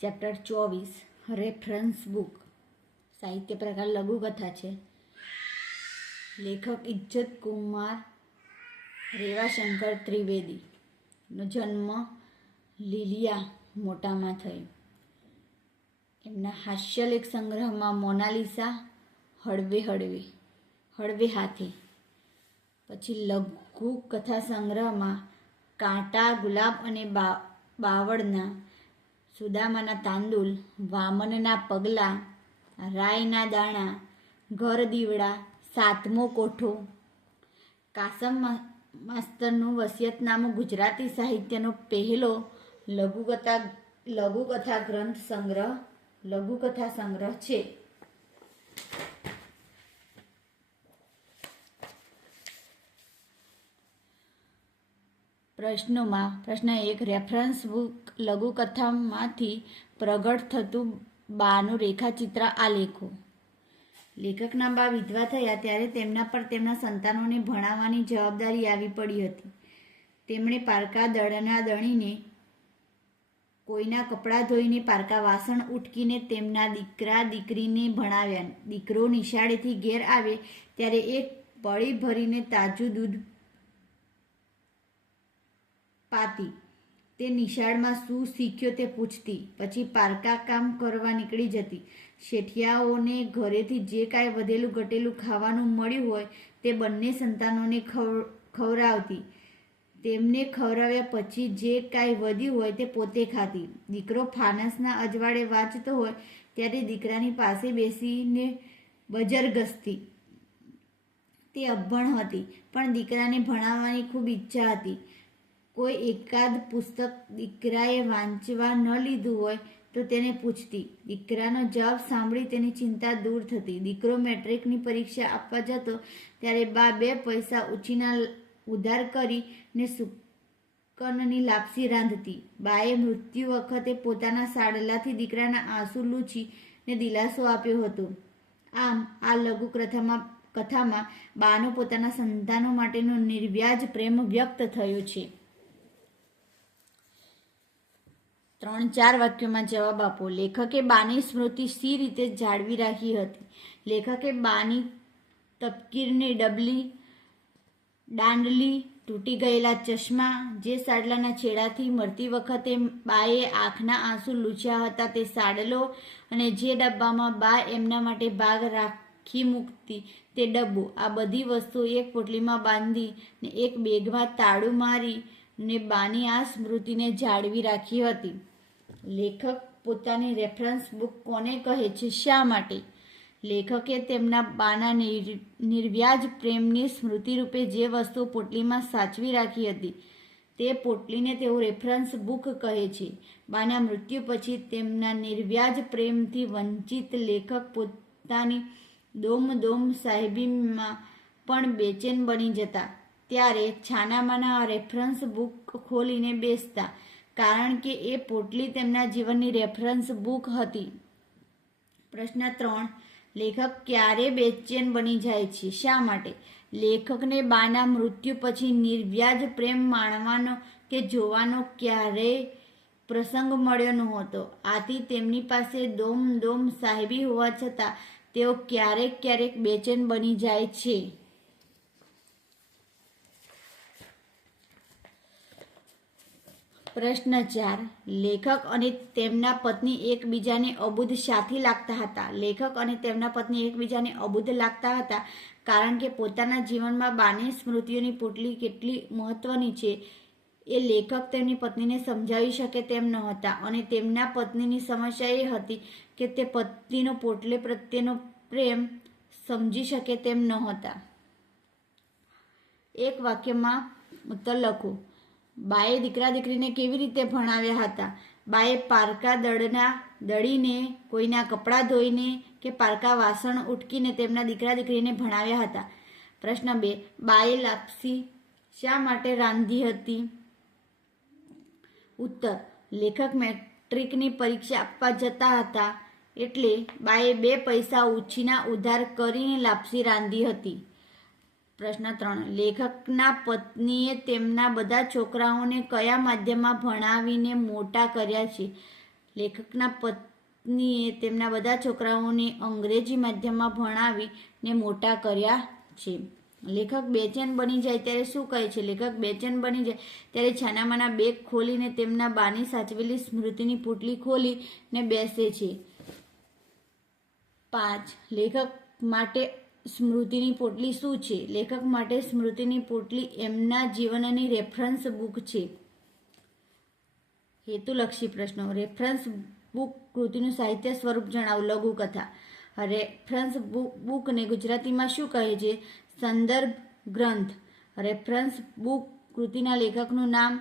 Chapter 24 reference book સાહિત્ય પ્રકાર લઘુકથા છે. લેખક ઇજ્જત કુમાર રેવાશંકર ત્રિવેદીનો જન્મ લીલિયા મોટામાં થયો. એમના હાસ્યલેખ સંગ્રહમાં મોનાલિસા, હળવે હાથે. પછી લઘુ કથા સંગ્રહમાં કાંટા, ગુલાબ અને બાવળના, સુદામાના તાંદુલ, વામનના પગલાં, રાયના દાણા, ઘર દીવડા, સાતમો કોઠો, કાસમ માસ્તરનું વસિયતનામું ગુજરાતી સાહિત્યનો પહેલો લઘુકથા સંગ્રહ છે. પ્રશ્નોમાં પ્રશ્ન 1, રેફરન્સ બુક લઘુકથામાંથી પ્રગટ થતું બાનું રેખાચિત્ર આલેખો. લેખકના બા વિધવા થયા ત્યારે તેમના પર તેમના સંતાનોને ભણાવવાની જવાબદારી આવી પડી હતી. તેમણે પારકા દળના દણીને, કોઈના કપડાં ધોઈને, પારકા વાસણ ઉટકીને તેમના દીકરા દીકરીને ભણાવ્યા. દીકરો નિશાળેથી ઘેર આવે ત્યારે એક પળી ભરીને તાજું દૂધ પાતી. તે નિશાળમાં શું શીખ્યો તે પૂછતી. પછી પારકા કામ કરવા નીકળી જતી. શેઠિયાઓને ઘરેથી જે કાંઈ વધેલું ઘટેલું ખાવાનું મળ્યું હોય તે બંને સંતાનોને ખવડાવતી. તેમને ખવડાવ્યા પછી જે કાંઈ વધ્યું હોય તે પોતે ખાતી. દીકરો ફાનસના અજવાળે વાંચતો હોય ત્યારે દીકરાની પાસે બેસીને બજર ઘસતી. તે અભણ હતી, પણ દીકરાને ભણાવવાની ખૂબ ઈચ્છા હતી. કોઈ એકાદ પુસ્તક દીકરાએ વાંચવા ન લીધું હોય તો તેને પૂછતી. દીકરાનો જવાબ સાંભળી તેની ચિંતા દૂર થતી. દીકરો મેટ્રિકની પરીક્ષા આપવા જતો ત્યારે બા 2 પૈસા ઉછીના ઉધાર કરીને સુકનની લાપસી રાંધતી. બાએ મૃત્યુ વખતે પોતાના સાડલાથી દીકરાના આંસુ લૂછીને દિલાસો આપ્યો હતો. આમ આ લઘુ કથામાં બાનો પોતાના સંતાનો માટેનો નિર્વ્યાજ પ્રેમ વ્યક્ત થયો છે. 3-4 વાક્યોમાં જવાબ આપો. લેખકે બાની સ્મૃતિ સી રીતે જાળવી રાખી હતી? લેખકે બાની તપકીરની ડબલી, દાંડલી, તૂટી ગયેલા ચશ્મા, જે સાડલાના છેડાથી મરતી વખતે બાએ આંખના આંસુ લૂછ્યા હતા તે સાડલો, અને જે ડબ્બામાં બા એમના માટે ભાગ રાખી મૂકતી તે ડબ્બો, આ બધી વસ્તુઓ એક પોટલીમાં બાંધી ને એક બેગમાં તાળું મારી ને બાની આ સ્મૃતિને જાળવી રાખી હતી. લેખક પોતાની રેફરન્સ બુક કોને કહે છે? શા માટે? લેખકે તેમના બાના નિર્વ્યાજ પ્રેમની સ્મૃતિરૂપે જે વસ્તુઓ પોટલીમાં સાચવી રાખી હતી તે પોટલીને તેઓ રેફરન્સ બુક કહે છે. બાના મૃત્યુ પછી તેમના નિર્વ્યાજ પ્રેમથી વંચિત લેખક પોતાની દોમ સાહેબીમાં પણ બેચેન બની જતા. ત્યારે છાનામાના રેફરન્સ બુક ખોલીને બેસતા, કારણ કે એ પોટલી તેમના જીવનની રેફરન્સ બુક હતી. પ્રશ્ન 3, લેખક ક્યારે બેચેન બની જાય છે? શા માટે? લેખકને બાના મૃત્યુ પછી નિર્વ્યાજ પ્રેમ માણવાનો કે જોવાનો ક્યારેય પ્રસંગ મળ્યો નહોતો. આથી તેમની પાસે દોમ સાહેબી હોવા છતાં તેઓ ક્યારેક બેચેન બની જાય છે. પ્રશ્ન 4, લેખક અને તેમના પત્ની એકબીજાને અબુધ શાથી લાગતા હતા? લેખક અને તેમના પત્ની એકબીજાને અબુધ લાગતા હતા કારણ કે પોતાના જીવનમાં બાની સ્મૃતિઓની પોટલી કેટલી મહત્વની છે એ લેખક તેમની પત્નીને સમજાવી શકે તેમ નહોતા, અને તેમના પત્નીની સમસ્યા એ હતી કે તે પતિનો પોટલી પ્રત્યેનો પ્રેમ સમજી શકે તેમ નહોતા. 1 વાક્યમાં ઉત્તર લખો. બાએ દીકરા દીકરીને કેવી રીતે ભણાવ્યા હતા? બાએ પારકા દળીને, કોઈના કપડાં ધોઈને કે પારકા વાસણ ઉટકીને તેમના દીકરા દીકરીને ભણાવ્યા હતા. પ્રશ્ન 2, બાએ લાપસી શા માટે રાંધી હતી? ઉત્તર, લેખક મેટ્રિકની પરીક્ષા આપવા જતા હતા એટલે બાએ 2 પૈસા ઉછીના ઉધાર કરીને લાપસી રાંધી હતી. પ્રશ્ન 3, લેખકના પત્નીએ તેમના બધા છોકરાઓને કયા માધ્યમમાં ભણાવીને મોટા કર્યા છે? લેખકના પત્નીએ તેમના બધા છોકરાઓને અંગ્રેજી માધ્યમમાં ભણાવીને મોટા કર્યા છે. લેખક બેચેન બની જાય ત્યારે શું કહે છે? લેખક બેચેન બની જાય ત્યારે છાનામાના બેગ ખોલીને તેમના બાની સાચવેલી સ્મૃતિની પોટલી ખોલીને બેસે છે. 5. લેખક માટે સ્મૃતિની પોટલી શું છે? લેખક માટે સ્મૃતિની પોટલી એમના જીવનની રેફરન્સ બુક છે. હેતુલક્ષી પ્રશ્નો. રેફરન્સ બુક કૃતિનું સાહિત્ય સ્વરૂપ જણાવો. લઘુકથા. રેફરન્સ બુકને ગુજરાતીમાં શું કહે છે? સંદર્ભ ગ્રંથ. રેફરન્સ બુક કૃતિના લેખકનું નામ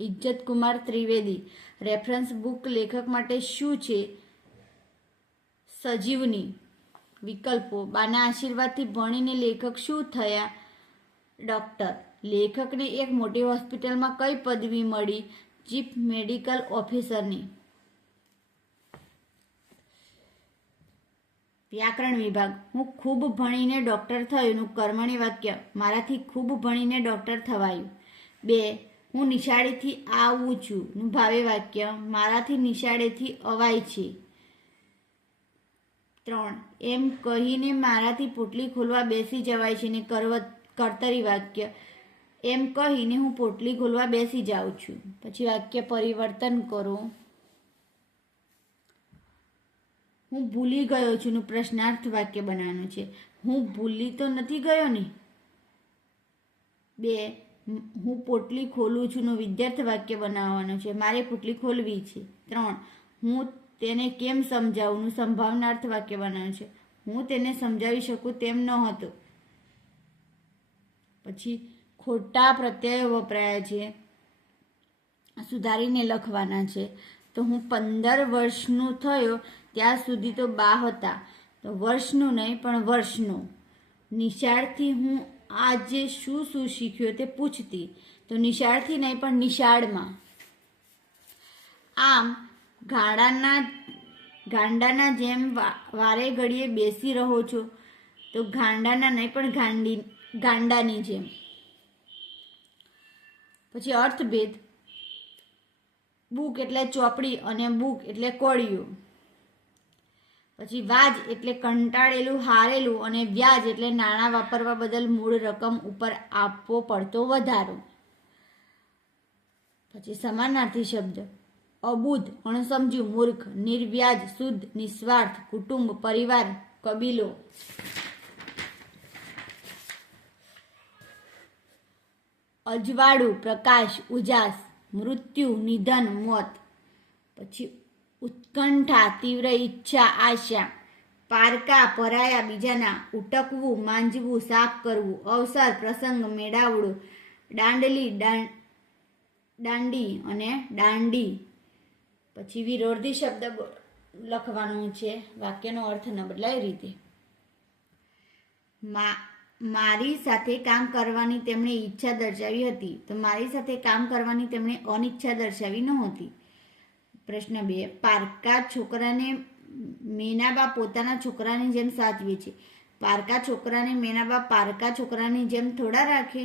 ઇજ્જતકુમાર ત્રિવેદી. રેફરન્સ બુક લેખક માટે શું છે? સજીવની. વિકલ્પો. બાના આશીર્વાદથી ભણીને લેખક શું થયા? ડૉક્ટર. લેખકને એક મોટી હોસ્પિટલમાં કઈ પદવી મળી? ચીફ મેડિકલ ઓફિસરની. વ્યાકરણ વિભાગ. હું ખૂબ ભણીને ડૉક્ટર થયોનું કર્મણી વાક્ય. મારાથી ખૂબ ભણીને ડૉક્ટર થવાયું. 2. હું નિશાળેથી આવું છું નું ભાવે વાક્ય. મારાથી નિશાળેથી અવાય છે. 3. એમ કહીને મારાથી પોટલી ખોલવા બેસી જવાય છે ને કર્તરી વાક્ય. એમ કહીને હું પોટલી ખોલવા બેસી જાઉં છું. પછી વાક્ય પરિવર્તન કરો. હું ભૂલી ગયો છું નું પ્રશ્નાર્થ વાક્ય બનાવવાનું છે. હું ભૂલી તો નથી ગયો ને. 2. હું પોટલી ખોલું છું નું વિદ્યાર્થ વાક્ય બનાવવાનું છે. મારે પોટલી ખોલવી છે. 3. હું તેને કેમ સમજાવું નું સંભાવનાર્થ વાક્ય બનાવવાનું છે. હું તેને સમજાવી શકું તેમ ન હતો. પછી ખોટા પ્રત્યયો વપરાયા છે, સુધારીને લખવાના છે. તો હું 15 વર્ષનો થયો ત્યાં સુધી તો બા હતા. તો વર્ષનું નહીં પણ વર્ષનું. નિશાળથી હું આજે શું શું શીખ્યો તે પૂછતી. તો નિશાળથી નહીં પણ નિશાળમાં. આમ ગાંડાના જેમ વારે ઘડીએ બેસી રહો છો. તો ગાંડાના નહીં પણ ગાંડાની જેમ. પછી અર્થભેદ. બુક એટલે ચોપડી અને બુક એટલે કોળિયું. પછી વાજ એટલે કંટાળેલું, હારેલું અને વ્યાજ એટલે નાણાં વાપરવા બદલ મૂળ રકમ ઉપર આપવો પડતો વધારો. પછી સમાનાર્થી શબ્દ. અબુધ, અણસમજુ, મૂર્ખ, નિર્વ્યાજ, શુદ્ધ, નિસ્વાર્થ, કુટુંબ, પરિવાર, કબીલો. અજવાળું, પ્રકાશ, ઉજાસ, મૃત્યુ, નિધન, મોત. પછી ઉત્કંઠા, તીવ્ર ઈચ્છા, આશા. પારકા, પરાયા, બીજાના. ઉટકવું, માંજવું, સાફ કરવું. અવસર, પ્રસંગ, મેળાવડો. દાંડલી, દાંડી અને દાંડી. પછી વિરોધી શબ્દ લખવાનું છે. વાક્યનો અર્થ ન બદલાય રીતે. મારી સાથે કામ કરવાની તેમણે ઈચ્છા દર્શાવી હતી. તો મારી સાથે કામ કરવાની તેમણે અનિચ્છા દર્શાવી નહોતી. પ્રશ્ન 2. પારકા છોકરાને મેનાબા પોતાના છોકરાની જેમ સાચવે છે. પારકા છોકરાને મેનાબા પારકા છોકરાની જેમ થોડા રાખે.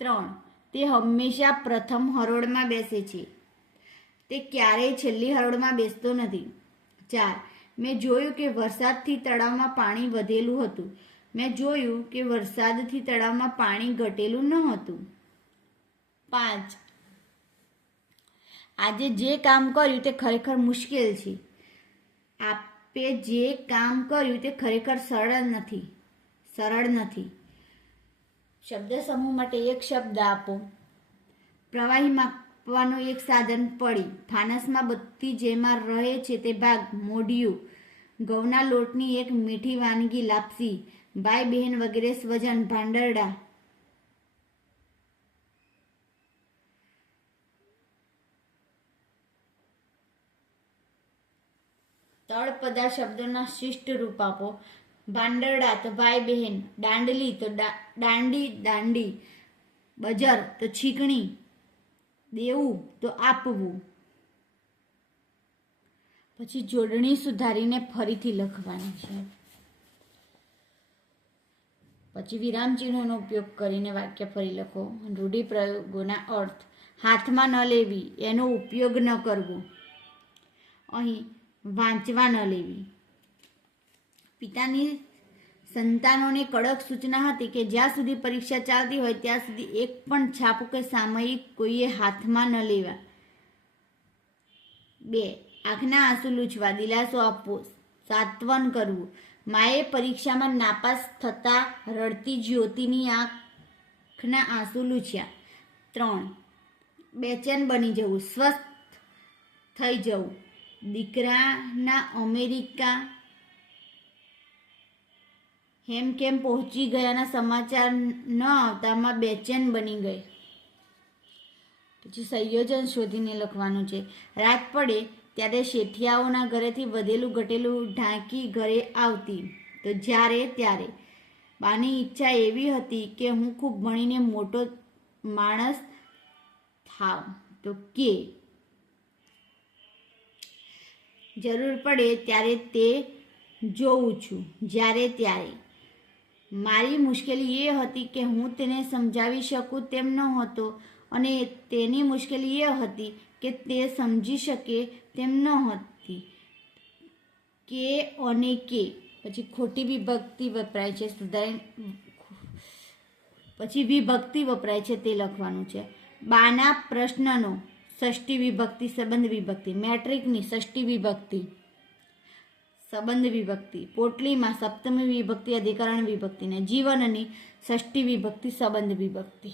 3. તે હંમેશા પ્રથમ હરોળમાં બેસે છે. તે ક્યારેય છેલ્લી હરોળમાં બેસતો નથી. 4. મેં જોયું કે વરસાદથી તળાવમાં પાણી વધેલું હતું. મેં જોયું કે વરસાદથી તળાવમાં પાણી ઘટેલું ન હતું. 5. આજે જે કામ કર્યું તે ખરેખર મુશ્કેલ છે. આપે જે કામ કર્યું તે ખરેખર સરળ નથી. શબ્દ સમૂહ માટે એક શબ્દ આપો. પ્રવાહી માપવાનું એક સાધન પડી. ફાનસમાં બત્તી જેમાં રહે છે તે ભાગ. મોઢિયું. ઘઉંના લોટની એક મીઠી વાનગી લાપસી. ભાઈ બહેન વગેરે સ્વજન. ભાંડરડા. તળપદા શબ્દોના શિષ્ટ રૂપ આપો. ભાંડરડા તો ભાઈ બહેન. દાંડલી તો દાંડી. બજર તો છીકણી. દેવું તો આપવું. પછી જોડણી સુધારીને ફરીથી લખવાની છે. પછી વિરામચિહ્નોનો ઉપયોગ કરીને વાક્ય ફરી લખો. રૂઢિપ્રયોગોના અર્થ. હાથમાં ન લેવી, એનો ઉપયોગ ન કરવો. અહીં વાંચવા ન લેવી. પિતાની સંતાનોને કડક સૂચના હતી કે જ્યાં સુધી પરીક્ષા ચાલતી હોય ત્યાં સુધી એક પણ છાપું કે સામયિક કોઈએ હાથમાં ન લેવા. 2. આંખના આંસુ લૂછવા, દિલાસો આપવો, સાંત્વન કરવું. માએ પરીક્ષામાં નાપાસ થતા રડતી જ્યોતિની આંખના આંસુ લૂછ્યા. 3. બેચેન બની જવું, સ્વસ્થ થઈ જવું. દીકરાના અમેરિકા હેમખેમ પહોંચી ગયાના સમાચાર ન આવતામાં બેચેન બની ગઈ. પછી સંયોજન શોધીને લખવાનું છે. રાત પડે ત્યારે શેઠિયાઓના ઘરેથી વધેલું ઘટેલું ઢાંકી ઘરે આવતી. તો જ્યારે ત્યારે બાની ઈચ્છા એવી હતી કે હું ખૂબ ભણીને મોટો માણસ થાવ. તો કે જરૂર પડે ત્યારે તે જોઉં છું. જ્યારે ત્યારે મારી મુશ્કેલી એ હતી કે હું તેને સમજાવી શકું તેમ નહોતો અને તેની મુશ્કેલી એ હતી કે તે સમજી શકે તેમ નહોતી. કે અને કે પછી ખોટી વિભક્તિ વપરાય છે, પછી વિભક્તિ વપરાય છે તે લખવાનું છે. બાના પ્રશ્નનો ષષ્ઠી વિભક્તિ સંબંધ વિભક્તિ, મેટ્રિકની ષષ્ઠી વિભક્તિ સંબંધ વિભક્તિ, પોટલીમાં સપ્તમી વિભક્તિ અધિકરણ વિભક્તિ ને જીવનની ષષ્ઠી વિભક્તિ સંબંધ વિભક્તિ.